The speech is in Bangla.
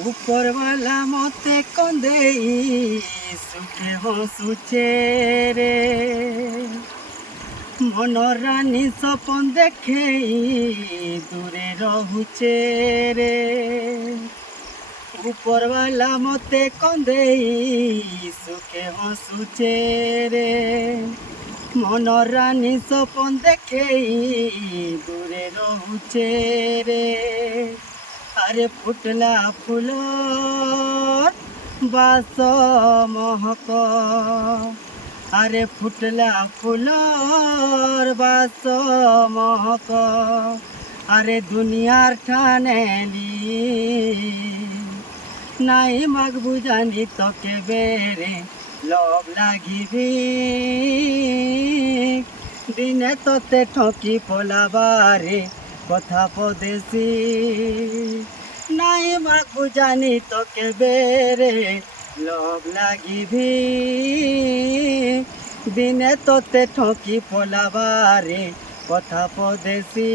উপরওয়ালা মতে কন্দেই সুখে হসুছে রে মনরানী স্বপন দেখেই দূরে রহুছে রে উপরওয়ালা মতে কন্দেই সুখে হসুছে রে মনরানী স্বপন দেখেই দূরে রহুছে রে আরে ফুটলা ফুলর বাস মহক আরে ফুটলা ফুলর বাস মহক আরে দুনিয়ার ঠানেলি নাই মাগ বুঝানি তোকে বেরে লব লাগিবি দিনে তোতে ঠকি পলাবারে কথা পদেশি নাই মাগ বুঝানি তোকে বেরে লব লাগিবি দিনে তোতে ঠকি পলাবারে কথা পদেশি।